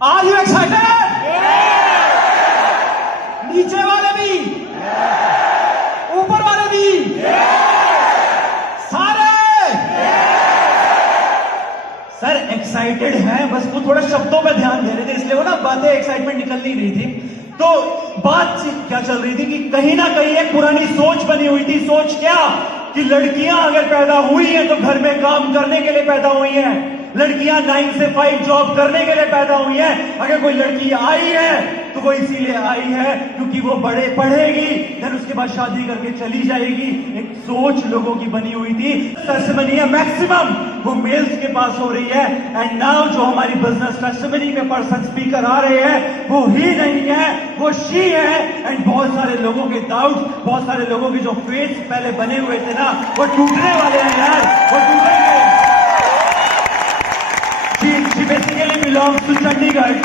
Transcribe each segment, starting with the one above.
Are you excited? नीचे वाले भी, ऊपर वाले भी, सारे सर एक्साइटेड हैं, बस वो थोड़ा शब्दों पे ध्यान दे रहे थे, इसलिए वो ना बातें एक्साइटमेंट निकल नहीं रही थी। तो बातचीत क्या चल रही थी कि कहीं ना कहीं एक पुरानी सोच बनी हुई थी। सोच क्या कि लड़कियां अगर पैदा हुई हैं तो घर में काम करने के लिए पैदा हुई हैं, लड़कियां 9 से 5 जॉब करने के लिए पैदा हुई हैं। अगर कोई लड़की आई है तो वो इसीलिए आई है क्योंकि वो बड़े पढ़ेगी, फिर उसके बाद शादी करके चली जाएगी। एक सोच लोगों की बनी हुई थी, टेस्टिमनी है मैक्सिमम वो मेल्स के पास हो रही है। एंड नाउ जो हमारी बिजनेस टेस्टिमनी में पर्सन स्पीकर आ रहे हैं वो ही नहीं है, वो शी है। एंड बहुत सारे लोगों के डाउट्स, बहुत सारे लोगों के जो फेस पहले बने हुए थे ना, वो टूटने वाले हैं यार, वो टूटेंगे। She basically belongs to Chandigarh.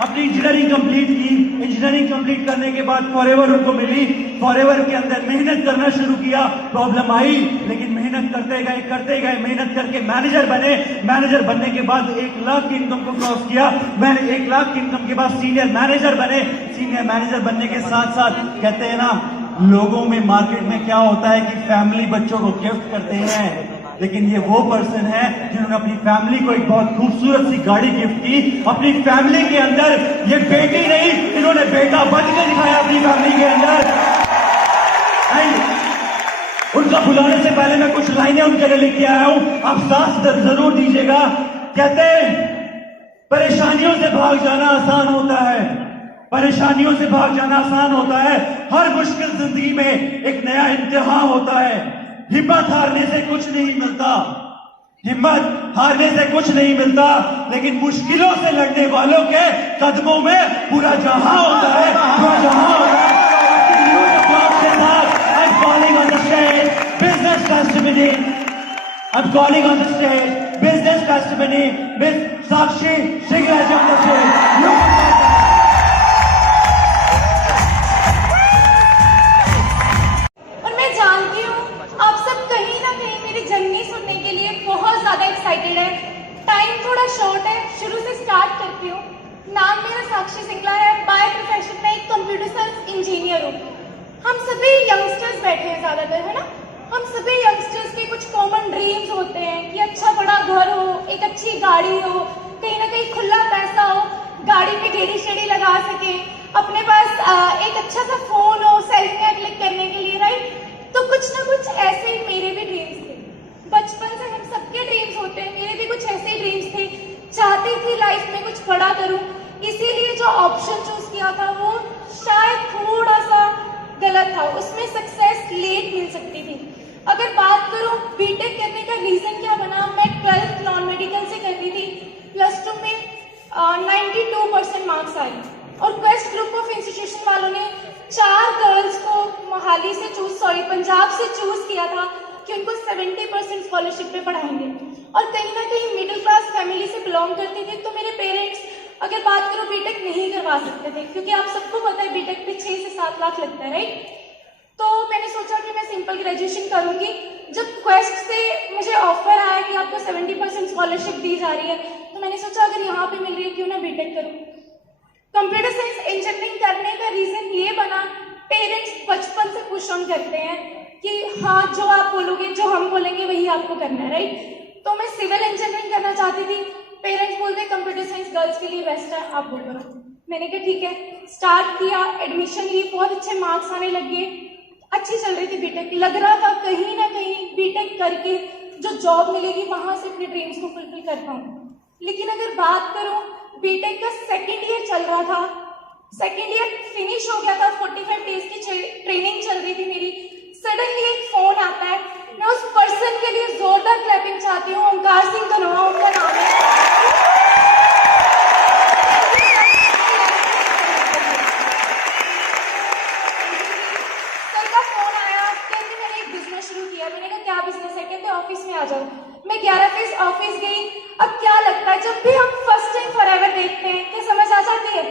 अपनी इंजीनियरिंग कंप्लीट की, इंजीनियरिंग कंप्लीट करने के बाद फॉरएवर उनको मिली। फॉरएवर के अंदर मेहनत करना शुरू किया, प्रॉब्लम आई लेकिन मेहनत करते गए, मेहनत करके मैनेजर बने। मैनेजर बनने के बाद 1 लाख की इनकम को क्रॉस किया। मैं 1 लाख की इनकम के बाद सीनियर मैनेजर बने। सीनियर मैनेजर बनने के साथ साथ कहते हैं ना, लोगों में मार्केट में क्या होता है कि फैमिली बच्चों को गिफ्ट करते हैं, लेकिन ये वो पर्सन है जिन्होंने अपनी फैमिली को एक बहुत खूबसूरत सी गाड़ी गिफ्ट की। अपनी फैमिली के अंदर ये बेटी नहीं, इन्होंने बेटा बन के दिखाया अपनी फैमिली के अंदर। उनका बुलाने से पहले मैं कुछ लाइनें उनके लिए लेके आया हूं, आप साथ जरूर दीजिएगा। कहते परेशानियों से भाग जाना आसान होता है, परेशानियों से भाग जाना आसान होता है। हर मुश्किल जिंदगी में एक नया इम्तिहान होता है। हिम्मत हारने से कुछ नहीं मिलता, हिम्मत हारने से कुछ नहीं मिलता, लेकिन मुश्किलों से लड़ने वालों के कदमों में पूरा जहां होता है, पूरा जहां होता है। I'm calling on the stage business testimony. I'm calling on the stage business testimony with Sakshi Singlaj on the stage. Excited है, टाइम थोड़ा शॉर्ट है, शुरू से स्टार्ट करती हूँ। नाम मेरा साक्षी सिंगला है, बाय प्रोफेशन में एक कंप्यूटर साइंस इंजीनियर हूँ। हम सभी यंगस्टर्स बैठे हैं ज्यादातर, है ना। हम सभी यंगस्टर्स के कुछ कॉमन ड्रीम्स होते हैं कि अच्छा बड़ा घर हो, एक अच्छी गाड़ी हो, कहीं ना कहीं खुला पैसा हो, गाड़ी पे गेड़ी शेड़ी लगा सके, अपने पास एक अच्छा सा फोन हो सेल्फियां क्लिक करने के लिए, राइट। तो कुछ ना कुछ ऐसे ही मेरे भी ड्रीम्स थे। बचपन से हम सबके ड्रीम्स होते हैं, मेरे भी कुछ ऐसे ही ड्रीम्स थे। चाहती थी लाइफ में कुछ बड़ा करूं, इसीलिए जो ऑप्शन चूज किया था वो शायद थोड़ा सा गलत था, उसमें सक्सेस लेट मिल सकती थी। अगर बात करूं बीटेक करने का रीजन क्या बना, मैं 12th नॉन मेडिकल से कर रही थी। +2 में 92% मार्क्स आए और क्वेस्ट ग्रुप ऑफ इंस्टीट्यूशन वालों ने 4 गर्ल्स को मोहाली से पंजाब से चूज किया था कि उनको 70% स्कॉलरशिप पे पढ़ाएंगे। और कहीं ना कहीं मिडिल क्लास फैमिली से बिलोंग करते थे, तो मेरे पेरेंट्स अगर बात करो बीटेक नहीं करवा सकते थे, क्योंकि आप सबको पता है बीटेक पे 6 से 7 लाख लगता है, राइट। तो मैंने सोचा कि मैं सिंपल ग्रेजुएशन करूंगी। जब क्वेस्ट से मुझे ऑफर आया कि आपको 70% स्कॉलरशिप दी जा रही है, तो मैंने सोचा अगर यहाँ पे मिल रही है क्यों ना बीटेक करूँ। कंप्यूटर साइंस इंजीनियरिंग करने का रीजन ये बना, पेरेंट्स बचपन से पुश ऑन करते हैं कि हाँ जो आप बोलोगे, जो हम बोलेंगे वही आपको करना है, राइट। तो मैं सिविल इंजीनियरिंग करना चाहती थी, पेरेंट्स बोलते कंप्यूटर साइंस गर्ल्स के लिए बेस्ट है, आप बोल करो। मैंने कहा ठीक है, स्टार्ट किया, एडमिशन ली, बहुत अच्छे मार्क्स आने लगे, अच्छी चल रही थी बीटेक। लग रहा था कहीं ना कहीं बीटेक करके जो जॉब मिलेगी वहां से अपने ड्रीम्स को फुलफिल कर पाऊँ। लेकिन अगर बात करूँ, बीटेक का 2nd ईयर चल रहा था, 2nd ईयर फिनिश हो गया था, 45 डेज की ट्रेनिंग चल रही थी मेरी। सडनली एक फोन आता है, मैं उस पर्सन के लिए जोरदार क्लैपिंग चाहती हूँ। ओंकार सिंह धनोआ उनका नाम है। सर का फोन आया, कहते मैंने एक बिजनेस शुरू किया। मैंने कहा क्या बिजनेस है? कहते ऑफिस में आ जाओ। मैं 11 फेज ऑफिस गई। अब क्या लगता है, जब भी हम फर्स्ट टाइम फॉरएवर देखते हैं क्या समझ आ जाती है?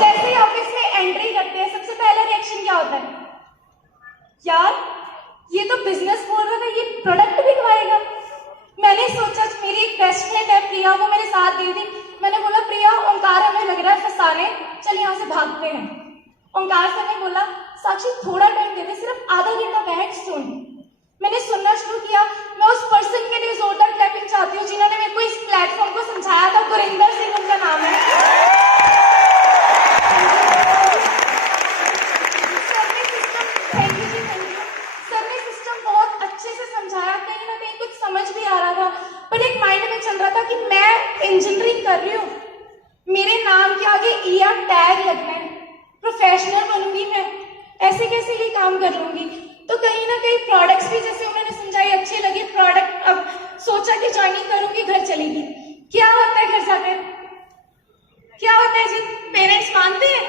जैसे ही ऑफिस में एंट्री करते हैं सबसे पहला रिएक्शन क्या होता है? यार ये तो बिजनेस बोल रहा था, ये प्रोडक्ट बिकवाएगा। मैंने सोचा, मेरी एक बेस्ट फ्रेंड है प्रिया, लें, चल यहाँ से भागते हैं। ओंकार सर ने बोला साक्षी थोड़ा टाइम दे दे, सिर्फ आधा घंटा बैठ सुन। मैंने सुनना शुरू किया। मैं उस पर्सन के लिए जोरदार क्लैपिंग चाहती हूँ जिन्होंने मेरे को इस प्लेटफॉर्म को समझाया था। गुरिंदर सिंह उनका नाम है। Thank you ji, thank you. Sir ने सिस्टम बहुत अच्छे से समझाया, कहीं ना कहीं कुछ समझ भी आ रहा था, पर एक माइंड में चल रहा था कि मैं इंजीनियरिंग कर रही हूँ, मेरे नाम के आगे ईआर टैग लगना है, प्रोफेशनल बनूंगी मैं, ऐसे कैसे ये काम कर लूंगी। तो कहीं ना कहीं प्रोडक्ट्स भी जैसे उन्होंने समझाई अच्छे लगे प्रोडक्ट। अब सोचा कि ज्वाइनिंग करूंगी, घर चलेगी। क्या होता है घर जाकर, क्या होता है जी, पेरेंट्स मानते हैं।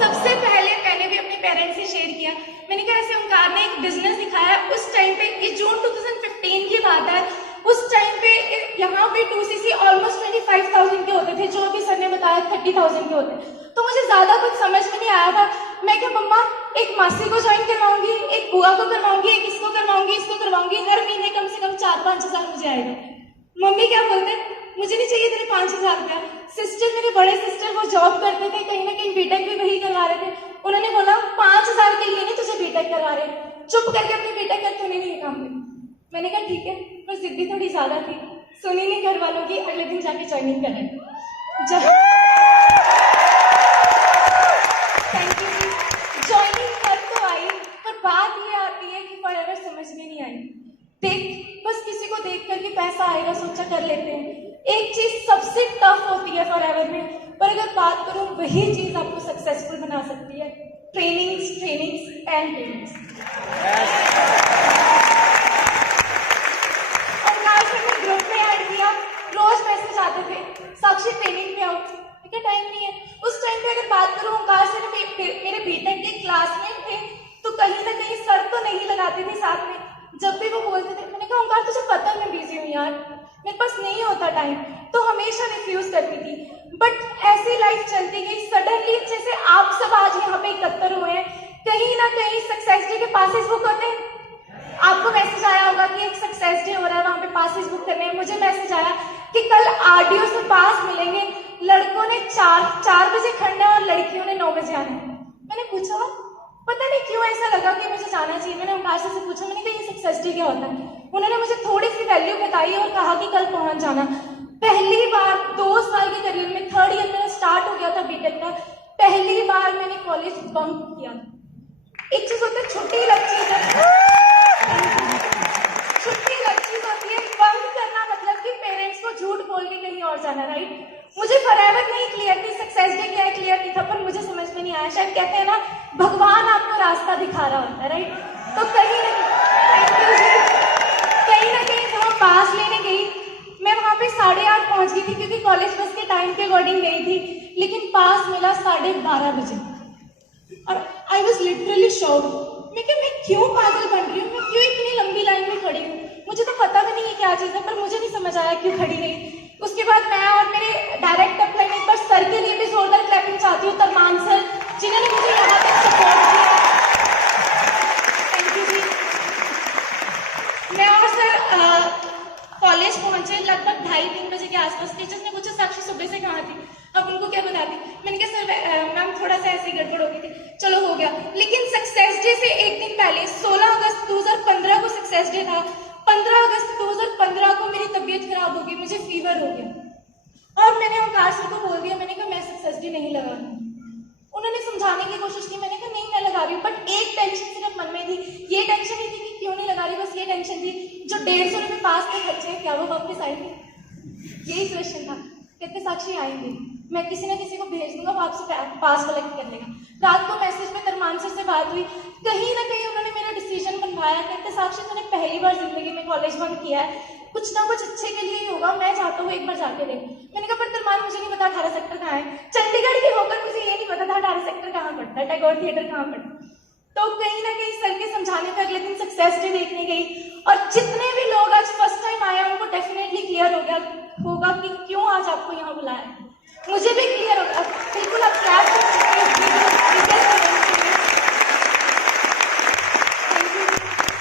सबसे पहले मैंने भी अपने पेरेंट्स से शेयर किया। मैंने कहा ऐसे ओंकार ने एक बिजनेस दिखाया। उस टाइम पे, ये जून 2015 की बात है, उस टाइम पे यहाँ पे 2cc ऑलमोस्ट 25,000 के होते थे, जो अभी सर ने बताया 30,000 के होते। तो मुझे ज्यादा कुछ समझ में नहीं आया था। मैं क्या मम्मा एक मासी को ज्वाइन करवाऊंगी, एक बुआ को करवाऊंगी, एक इसको करवाऊंगी, इसको करवाऊंगी, हर महीने कम से कम 4-5 हजार मुझे आएगा। मम्मी क्या बोलते, मुझे नहीं चाहिए तेरे 5,000 रुपया। सिस्टर, मेरे बड़े सिस्टर, वो जॉब करते थे, कहीं ना कहीं बीटेक भी वही करवा रहे थे। उन्होंने बोला 5,000 के लिए नहीं तुझे बीटेक करवा रहे, चुप करके अपनी बीटेक कर, तूने नहीं ये काम किया। मैंने कहा ठीक है, पर जिद्दी थोड़ी ज्यादा थी, सुनी नहीं घर वालों की। अगले दिन जाके ज्वाइनिंग करें। Thank you ji. ज्वाइनिंग कर तो आई, पर बात ये आती है कि फॉरएवर समझ में नहीं आई। देख, बस किसी को देख करके पैसा आएगा सोचा कर लेते हैं। एक चीज सबसे टफ होती है फॉरएवर में, पर अगर बात करूं वही चीज आपको सक्सेसफुल बना सकती है। Trainings, trainings and trainings. Omkar sir ने ग्रुप में ऐड किया, रोज मैसेज आते थे साक्षी ट्रेनिंग पे आओ। क्या टाइम नहीं है। उस टाइम पे अगर बात करूं, ओंकार सर मेरे बीटेक के क्लासमेट थे, तो कहीं ना कहीं सर तो नहीं लगाते थे साथ में। जब भी वो बोलते थे, मैंने कहा ओंकार तुझे पता है मैं बिजी हूँ यार, मेरे पास नहीं होता टाइम, तो हमेशा रिफ्यूज करती थी। बट ऐसी लाइफ चलती गई। सडनली जैसे आप सब आज यहाँ पे एकत्र हुए हैं, कहीं ना कहीं सक्सेस डे के पासेस बुक होते हैं। आपको मैसेज आया होगा कि एक सक्सेस डे हो रहा है, वहां पे पासेस बुक करने हैं। मुझे मैसेज आया कि कल आरडीओ से पास मिलेंगे, लड़कों ने 4 बजे खड़ना है और लड़कियों ने 9 बजे आना है। मैंने पूछा पता नहीं क्यों ऐसा लगा कि मुझे जाना चाहिए। मैंने ओंकार से पूछा, मैंने कहा ये सक्सेस डे क्या होता है। उन्होंने मुझे थोड़ी सी वैल्यू बताई और कहा कि कल पहुंच जाना। पहली बार 2 साल के करियर में, 3rd ईयर मेरा स्टार्ट हो गया था बीटेक का, पहली बार मैंने कॉलेज बंक किया। एक चीज होता है छुट्टी अलग चीज है, छुट्टी अलग चीज होती है, बंक करना मतलब कि पेरेंट्स को झूठ बोल के कहीं और जाना। राइट, मुझे फॉरएवर नहीं क्लियर थी, सक्सेस डे क्या है क्लियर नहीं था, पर मुझे समझ में नहीं आया। शायद कहते हैं ना भगवान आपको रास्ता दिखा रहा होता है। राइट, तो कहीं ना कहीं जब मैं पास लेने गई, मैं वहां पे 8:30 पहुंच गई थी, क्योंकि कॉलेज बस के टाइम के अकॉर्डिंग गई थी, लेकिन पास मिला 12:30 बजे। और आई वॉज लिटरली शॉक्ड। मैं क्यों पागल बन रही हूँ, मैं क्यों इतनी लंबी लाइन में खड़ी हूँ। मुझे तो पता भी नहीं है क्या चीज है, पर मुझे नहीं समझ आया क्यों खड़ी रही। उसके बाद मैं और मेरे डायरेक्ट अप्लाई, एक बार सर के लिए भी जोरदार क्लैपिंग चाहती हूँ, तरमान सर, जिन्होंने मुझे यहाँ तक सपोर्ट किया। थैंक यू जी। मैं और सर कॉलेज पहुंचे लगभग 2:30-3 बजे के आसपास। टीचर्स ने पूछा साक्षी सुबह से कहाँ थी, अब उनको क्या बताती। मैंने कहा सर मैम थोड़ा सा ऐसी गड़बड़ हो गई थी, चलो हो गया। लेकिन सक्सेस डे से एक दिन पहले 16 अगस्त 2015 को सक्सेस डे था। 15 अगस्त 2015 को मेरी तबीयत खराब हो गई, मुझे फीवर हो गया और मैंने ओंकार सर को बोल दिया, मैंने कहा मैं सक्सेस डे नहीं लगा रही। उन्होंने समझाने की कोशिश की, मैंने कहा नहीं मैं लगा रही हूँ, बट एक टेंशन सिर्फ मन में थी। ये टेंशन नहीं थी कि क्यों नहीं लगा रही, बस ये टेंशन थी जो 150 रुपये पास के खर्चे हैं, क्या वो वापस आएंगे, यही क्वेश्चन था। कहते साक्षी आएंगे, मैं किसी ना किसी को भेज दूंगा, वो आपसे पास कलेक्ट कर लेगा। रात को मैसेज में तरमान सर से बात हुई, कहीं ना कहीं उन्होंने मेरा डिसीजन बनवाया। कहते साक्षी तूने पहली बार जिंदगी में कॉलेज बंक किया है, कुछ ना कुछ अच्छे के लिए ही होगा, मैं चाहता हूँ एक बार जाके देख। मैंने कहा पर तरमान मुझे नहीं पता 18 सेक्टर कहाँ है, चंडीगढ़ के होकर मुझे ये नहीं पता था 18 सेक्टर कहाँ पड़ता है, टैगोर थिएटर कहाँ पड़ता है। तो कहीं ना कहीं सर के समझाने पर अगले दिन सक्सेस डे देखने गई, और जितने भी लोग आज फर्स्ट टाइम आए हैं उनको डेफिनेटली क्लियर हो गया होगा कि क्यों आज आपको यहाँ बुलाया। मुझे भी क्लियर होगा, बिल्कुल आप क्लैप कर सकते हैं।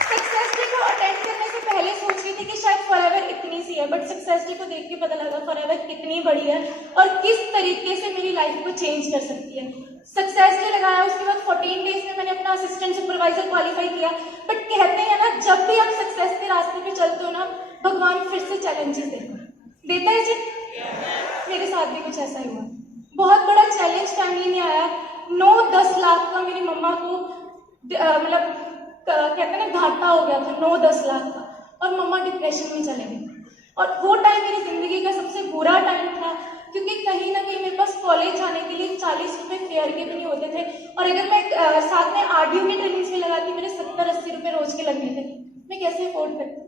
सक्सेस डे को अटेंड करने से पहले सोच रही थी कि शायद फॉरएवर इतनी सी है, बट सक्सेस डे को देख के पता लगा फॉरएवर कितनी बड़ी है और किस तरीके से मेरी लाइफ को चेंज कर सकती है। सक्सेसफुली लगाया, उसके बाद 14 डेज में मैंने अपना असिस्टेंट सुपरवाइजर क्वालिफाई किया। बट कहते हैं ना, जब भी आप सक्सेस के रास्ते पे चलते हो ना, भगवान फिर से चैलेंजेस देता है जी। मेरे साथ भी कुछ ऐसा ही हुआ। बहुत बड़ा चैलेंज फैमिली ने आया, 9-10 लाख का मेरी मम्मा को मतलब कहते हैं ना घाटा हो गया था, 9-10 लाख का, और मम्मा डिप्रेशन में चले गई। और वो टाइम मेरी जिंदगी का सबसे बुरा टाइम था, क्योंकि कहीं ना कहीं मेरे पास कॉलेज जाने के लिए 40 रुपये फेयर के भी नहीं होते थे, और अगर मैं साथ में आरडीओ की ट्रेनिंग्स भी लगाती, मेरे 70-80 रुपये रोज के लगने थे। मैं कैसे अफोर्ड करती,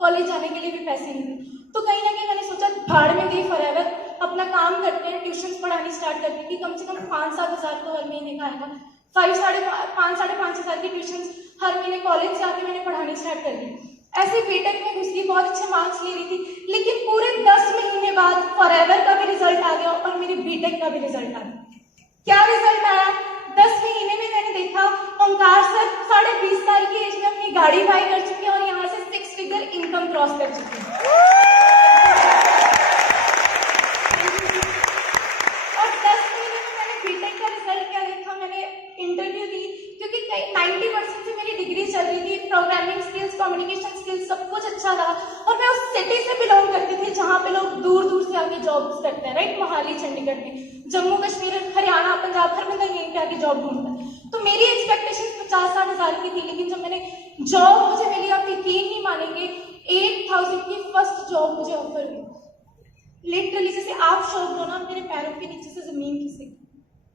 कॉलेज जाने के लिए भी पैसे नहीं थे। तो कहीं ना कहीं मैंने सोचा भाड़ में गई फॉरएवर, अपना काम करते हैं, ट्यूशन पढ़ानी स्टार्ट करती थी। कम से कम 5-7 हज़ार तो हर महीने का आएगा, 5-5.5 हज़ार की ट्यूशन हर महीने कॉलेज से आके मैंने पढ़ानी स्टार्ट कर दी। ऐसे बीटेक में घुस गई, बहुत अच्छे मार्क्स ले रही थी, लेकिन पूरे 10 महीने बाद फॉरएवर का भी रिजल्ट आ गया और मेरी बीटेक का भी रिजल्ट आ गया। क्या रिजल्ट आया? 10 महीने में मैंने देखा ओंकार सर 20.5 साल की एज में अपनी गाड़ी बाई कर चुके हैं और यहाँ से 6 फिगर इनकम क्रॉस कर चुके हैं। और 10 महीने में मैंने बीटेक का रिजल्ट क्या देखा, मैंने इंटरव्यू दी, क्योंकि 90% से मेरी डिग्री चल रही थी, प्रोग्रामिंग स्किल्स, कम्युनिकेशन स्किल्स, सब कुछ अच्छा था। और मैं उस सिटी से बिलोंग करती थी जहाँ पे लोग दूर दूर से आके जॉब्स करते हैं, राइट? मोहाली, चंडीगढ़ में, जम्मू कश्मीर, हरियाणा, पंजाब, हर बंदा यहीं पे आके जॉब ढूंढता है। तो मेरी एक्सपेक्टेशन 50-60 हज़ार की थी, लेकिन जब मैंने जॉब मुझे मिली, आप यकीन नहीं मानेंगे, 8000 की फर्स्ट जॉब मुझे ऑफर हुई। लिटरली जैसे आप शॉक हो ना, मेरे पैरों के नीचे से जमीन खिसक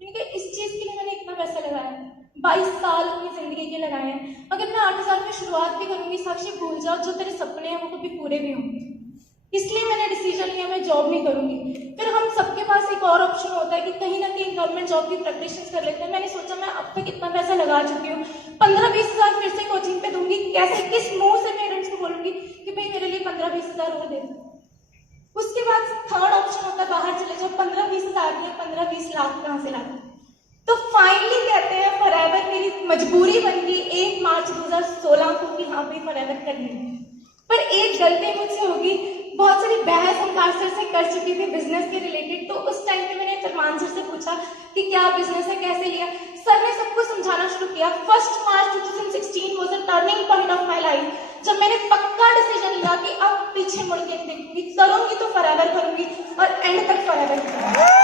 गई। इस चीज के लिए मैंने इतना पैसा लगाया, 22 साल अपनी जिंदगी के लगाए हैं। अगर मैं 8 हज़ार में शुरुआत भी करूंगी, साक्षी भूल जाओ, जो तेरे सपने हैं वो कभी पूरे भी होंगे। इसलिए मैंने डिसीजन लिया मैं जॉब नहीं करूंगी। फिर हम सबके पास एक और ऑप्शन होता है कि कहीं ना कहीं गवर्नमेंट जॉब की प्रिपरेशन कर लेते हैं। मैंने सोचा मैं अब तक इतना पैसा लगा चुकी हूँ, 15-20 हज़ार फिर से कोचिंग पे दूंगी। कैसे, किस मुंह से पेरेंट्स को बोलूंगी कि भाई मेरे लिए 15-20 हज़ार और दे दो। उसके बाद थर्ड ऑप्शन होता है बाहर चले जाओ, 15-20 हज़ार या 15-20 लाख कहाँ से लाते। तो फाइनली कहते हैं फॉरएवर मेरी मजबूरी बन गई 1 मार्च 2016 को कि हाँ भाई फॉरएवर करनी है। पर एक गलती मुझसे होगी, बहुत सारी बहस ओंकार सर से कर चुकी थी बिजनेस के रिलेटेड। तो उस टाइम पे मैंने फरमान सर से पूछा कि क्या बिजनेस है, कैसे लिया। सर ने सबको समझाना शुरू किया। 1 मार्च 2016 was a turning point of my life, जब मैंने पक्का डिसीजन लिया कि अब पीछे मुड़ के देखूंगी, करूंगी तो फॉरएवर करूंगी और एंड तक फॉरएवर करूंगी।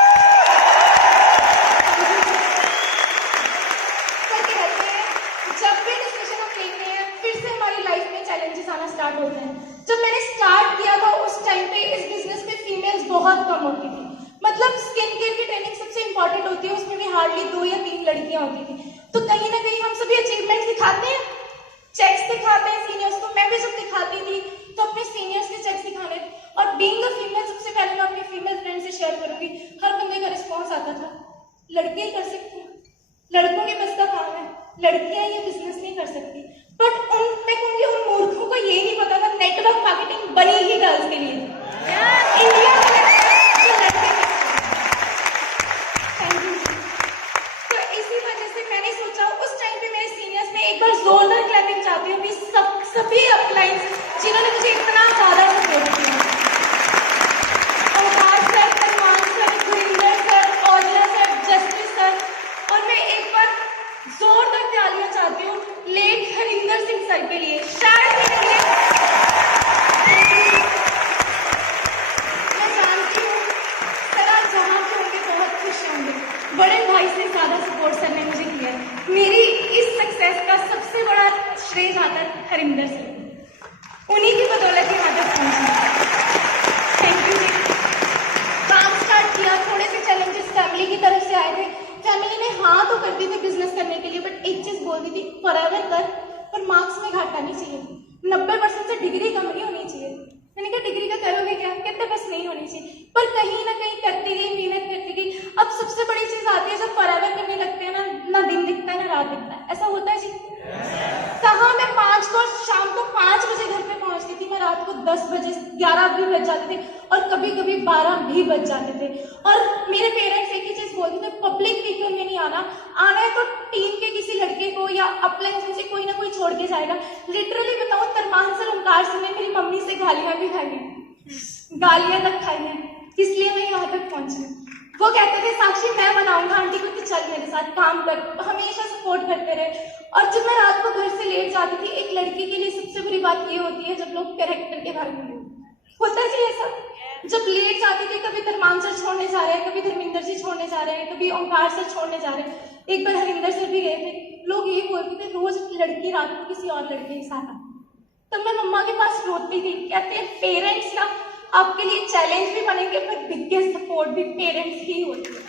स्टार्ट होते हैं। जब मैंने स्टार्ट किया था उस टाइम पे इस बिजनेस में फीमेल्स बहुत कम होती थी। मतलब स्किन केयर की ट्रेनिंग सबसे इंपॉर्टेंट होती है, उसमें भी हार्डली 2 या 3 लड़कियां होती थी। तो कहीं ना कहीं हम सभी अचीवमेंट्स दिखाते हैं, चेक्स दिखाते हैं सीनियर्स को। मैं भी जब दिखाती थी तो अपने सीनियर्स के चेक्स दिखाने, और बीइंग अ फीमेल सबसे पहले मैं अपनी फीमेल फ्रेंड से शेयर करूंगी। हर बंदे का रिस्पॉन्स आता था, लड़के ही कर सकते हैं, लड़कों के बस का काम है, लड़कियां ये बिजनेस नहीं कर सकती। बट मैं कहूंगी उन मूर्खों को ये नहीं पता था नेटवर्क मार्केटिंग बनी ही गर्ल्स के लिए, इंडिया में जो लड़के। Thank you. तो इसी वजह से मैंने सोचा उस टाइम पे मेरे सीनियर्स ने, एक बार जोरदार क्लैपिंग चाहती हूँ सभी अपलाइंस जिन्होंने मुझे इतना ज्यादा सपोर्ट किया। Omkar sir, Farman sir, Gurinder sir, Aujla sir, Justice sir, और मैं एक बार जोरदार तालियां चाहती हूँ लेट हरिंदर सिंह सर के लिए। शायद मेरे लिए मैं जानती हूँ सर आप जहाँ पे होंगे बहुत खुश होंगे। बड़े भाई से ज्यादा सपोर्ट सर ने मुझे किया है। मेरी इस सक्सेस का सबसे बड़ा श्रेय जाता है हरिंदर सर, उन्हीं की बदौलत यहाँ तक पहुंची। थैंक यू जी। काम स्टार्ट किया, थोड़े से चैलेंजेस फैमिली की तरफ से आए थे। फैमिली ने हाँ तो कर दी थी बिजनेस करने के लिए, बट एक चीज बोल दी थी, फॉरएवर कर पर मार्क्स में घाटा नहीं चाहिए, 90% से डिग्री कम नहीं होनी चाहिए। मैंने कहा डिग्री का करोगे क्या, कहते बस नहीं होनी चाहिए। पर कहीं ना कहीं करती गई, मेहनत करती गई। अब सबसे बड़ी चीज आती है जब फॉरएवर करने लगते हैं ना दिन दिखता है ना रात दिखता है। ऐसा होता है जी। कहाँ मैं 5 को शाम को 5 बजे घर पे पहुंचती थी, मैं रात को 10 बजे 11 भी बज जाते थे, और कभी कभी 12 भी बज जाते थे। और मेरे पेरेंट्स एक ही चीज बोलते थे, पब्लिक व्हीकल में नहीं आना है तो टीम के किसी लड़के को या अपलाइन में से कोई ना कोई छोड़ के जाएगा। लिटरली बताऊं, तरमान सर, ओंकार सर ने मेरी मम्मी से गालियां भी खाई हैं, गालियां तक खाई हैं, इसलिए मैं यहाँ तक पहुंची। वो कहते थे साक्षी मैं बनाऊंगा आंटी को, तो चल मेरे साथ काम कर, हमेशा सपोर्ट करते रहे। और जब मैं रात को घर से लेट जाती थी, एक लड़की के लिए सबसे बुरी बात ये होती है जब लोग कैरेक्टर के बारे में होता है जी ऐसा, जब लेट जाती थी, कभी धर्मान सर छोड़ने जा रहे हैं, कभी धर्मिंदर जी छोड़ने जा रहे हैं, कभी ओंकार सर छोड़ने जा रहे हैं, एक बार हरिंदर सर भी गए थे। लोग ये बोलते थे रोज लड़की रात को किसी और लड़के के साथ आती। तब मैं मम्मा के पास रोती थी, कहते हैं पेरेंट्स ना आपके लिए चैलेंज भी बनेंगे पर बिगेस्ट सपोर्ट भी पेरेंट्स ही होते हैं।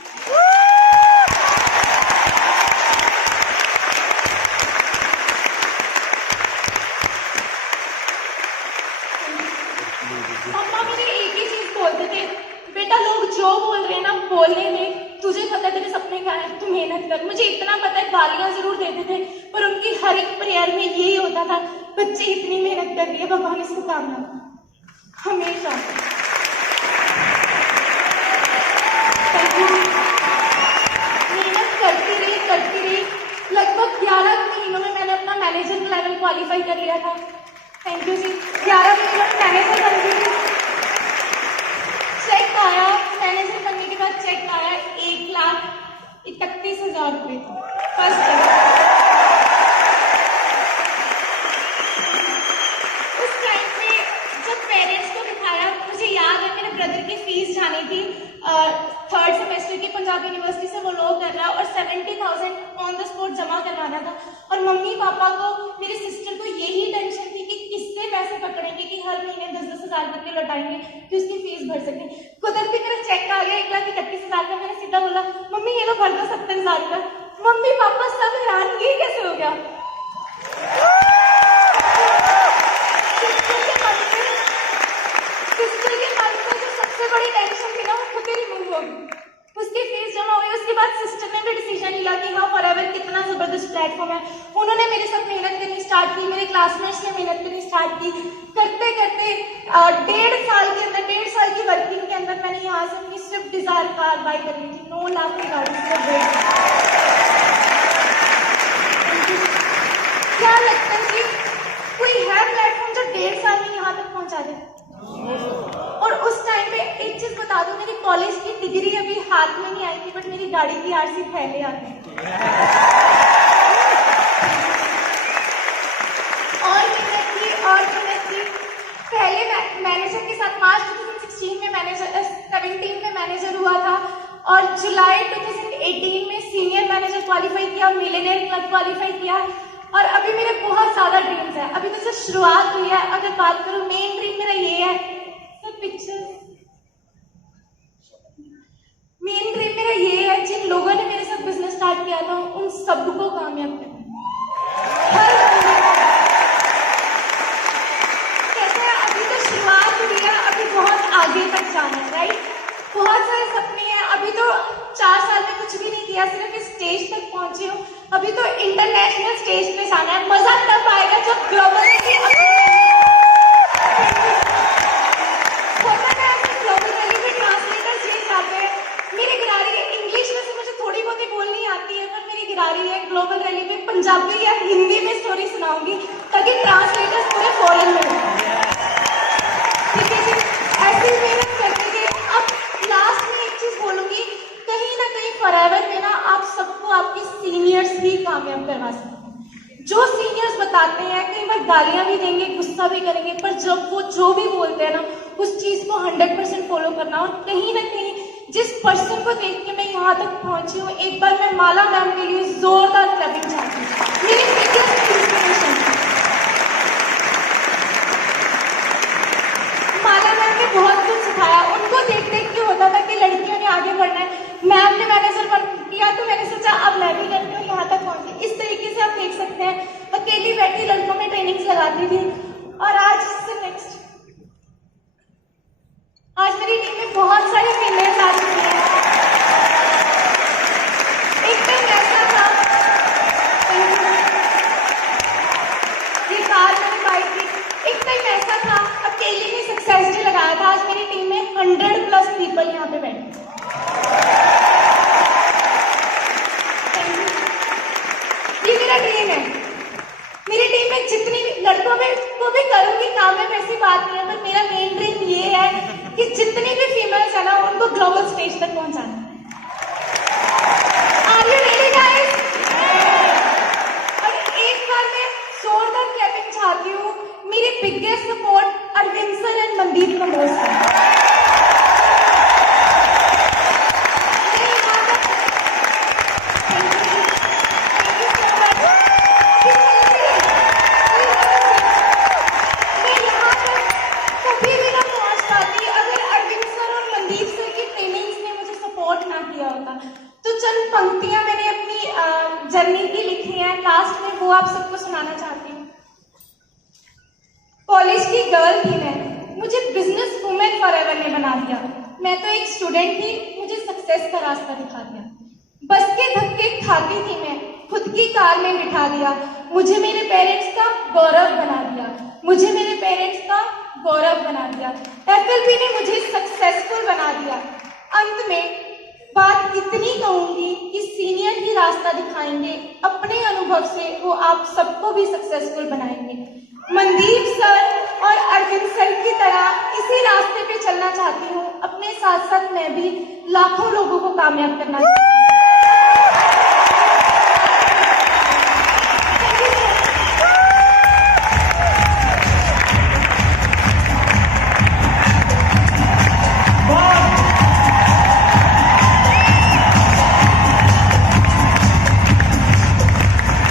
मम्मा मेरे एक ही चीज बोलते थे, बेटा लोग जो बोल रहे हैं ना बोलने में, तुझे पता है तेरे सपने क्या है, तू मेहनत कर। मुझे इतना पता है गालियां जरूर देते थे पर उनकी हर एक प्रेयर में यही होता था, बच्ची इतनी मेहनत कर रही है, भगवान इसको कामयाब हमेशा। मेहनत करती रही। लगभग 11 महीनों में मैंने अपना मैनेजर लेवल क्वालिफाई कर लिया था। थैंक यू जी। 11 महीनों में मैनेजर बन गई। चेक आया, मैनेजर बनने के बाद चेक आया 1,31,000 रुपये फर्स्ट चेक। उस टाइम पे जब पेरेंट्स को दिखाया, मुझे याद है मेरे ब्रदर की फीस जानी थी 3rd सेमेस्टर की पंजाब यूनिवर्सिटी से, वो लॉ कर रहा है और 70,000 ऑन द स्पॉट जमा करवाना था। और मम्मी पापा को, मेरी सिस्टर को यही टेंशन थी कि किससे पैसे पकड़ेंगे कि हर महीने 10-10 हज़ार करके लौटाएंगे कि उसकी फीस भर सकें। कुदरती मेरा चेक आ गया 1,31,000 का। मैंने सीधा बोला मम्मी ये लो भर दो 70,000 का। मम्मी पापा सब हैरान, ये कैसे हो गया। सिस्टर के मन में जो सबसे बड़ी टेंशन थी ना वो खुद ही रिमूव हो गई। उसकी फीस जमा हुई, उसके बाद सिस्टर ने भी डिसीजन लिया कि हाँ फॉरएवर कितना जबरदस्त प्लेटफॉर्म है। उन्होंने मेरे साथ मेहनत करनी स्टार्ट की, मेरे क्लासमेट्स ने मेहनत करनी स्टार्ट की। करते करते 1.5 साल की वर्किंग के अंदर मैंने यहाँ से अपनी स्विफ्ट डिजायर कार बाय कर ली थी। 9 लाख की गाड़ी से। क्या लगता है जी कोई है प्लेटफॉर्म जो 1.5 साल में यहाँ तक पहुंचा दे। और उस टाइम पे एक चीज बता दूं, मेरी कॉलेज की डिग्री अभी हाथ में नहीं आई थी बट मेरी गाड़ी की आरसी पहले आ गई। और मेहनत की। पहले मैनेजर के साथ मार्च 2016 में मैनेजर 17 में मैनेजर हुआ था और जुलाई 2018 में सीनियर मैनेजर क्वालिफाई किया, मिलियनेयर क्लब क्वालिफाई किया। और अभी मेरे बहुत ज्यादा ड्रीम्स है, अभी तो सिर्फ शुरुआत हुई है। अगर बात करूं मेन ड्रीम मेरा ये है, मेन ड्रीम मेरा ये है जिन लोगों ने मेरे साथ बिजनेस स्टार्ट किया था उन सबको कामयाब करना। कहते हैं अभी तो शुरुआत हुई है, अभी बहुत आगे तक जाना है, राइट। बहुत सारे सपने हैं, अभी तो 4 साल में कुछ भी नहीं किया, सिर्फ इस स्टेज तक पहुंची हूँ। अभी तो इंटरनेशनल स्टेज पे जाना है। मजा तब आएगा जब ग्लोबल ग्लोबल रैली में पंजाबी या हिंदी में स्टोरी सुनाऊंगी ताकि ट्रांसलेटर्स पूरे फॉरेन में हो। ठीक है जी, ऐसे ही मेहनत करते थे। अब लास्ट में एक चीज बोलूंगी, कहीं ना कहीं फॉरएवर में ना आप सबको आपके सीनियर्स ही कामयाब करवा सकते हैं। जो सीनियर्स बताते हैं कई बार गालियां भी देंगे, गुस्सा भी करेंगे, पर जब वो जो भी बोलते हैं ना उस चीज को 100% फॉलो करना। और कहीं ना कहीं जिस पर्सन को देख के मैं यहाँ तक पहुंची हूँ, एक बार मैं माला मैम के लिए जोरदार क्लबिंग चाहती हूँ। मेरी बिगेस्ट इंस्पिरेशन माला मैम ने बहुत कुछ सिखाया। उनको देख देख के होता था कि लड़कियों ने आगे बढ़ना है। मैम ने मैनेजर बन किया तो मैंने सोचा अब मैं भी करती हूँ, यहाँ तक पहुंची। इस तरीके से आप देख सकते हैं, अकेली बैठी लड़कों में ट्रेनिंग्स लगाती थी। और आज से नेक्स्ट आज मेरी टीम में बहुत सारी फीमेल्स आ चुकी हैं। एक टाइम ऐसा था, ये कार मैंने बाई थी। एक टाइम ऐसा था अकेले ने सक्सेस डे लगाया था। आज मेरी टीम में 100+ पीपल यहाँ पे बैठे। ये मेरा ड्रीम है। मेरी टीम में जितनी लड़कों को भी करूंगी कामयाब, ऐसी बात नहीं है, पर मेरा मेन ड्रीम ये है कि जितनी भी फीमेल्स है ना उनको ग्लोबल स्टेज तक पहुंचाना। किया होता। तो चंद पंक्तियां मैंने अपनी जर्नी की लिखी हैं, लास्ट में वो आप सबको सुनाना चाहती हूँ। कॉलेज की गर्ल थी मैं, मुझे बिजनेस वुमेन फॉरएवर ने बना दिया। मैं तो एक स्टूडेंट थी, मुझे सक्सेस का रास्ता दिखा दिया। बस के धक्के खाती थी मैं, खुद की कार में बिठा दिया। मुझे मेरे पेरेंट्स का गौरव बना दिया, मुझे मेरे पेरेंट्स का गौरव बना दिया। एफएलपी ने मुझे सक्सेसफुल बना दिया। अंत में बात इतनी कहूंगी कि सीनियर ही रास्ता दिखाएंगे, अपने अनुभव से वो आप सबको भी सक्सेसफुल बनाएंगे। मनदीप सर और अर्जुन सर की तरह इसी रास्ते पे चलना चाहती हूँ। अपने साथ साथ मैं भी लाखों लोगों को कामयाब करना चाहती हूँ।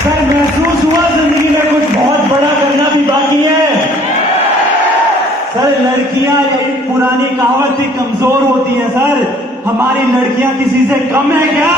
सर महसूस हुआ जिंदगी में कुछ बहुत बड़ा करना भी बाकी है। सर लड़कियां, यही पुरानी कहावत थी, कमजोर होती है। सर हमारी लड़कियां किसी से कम है क्या?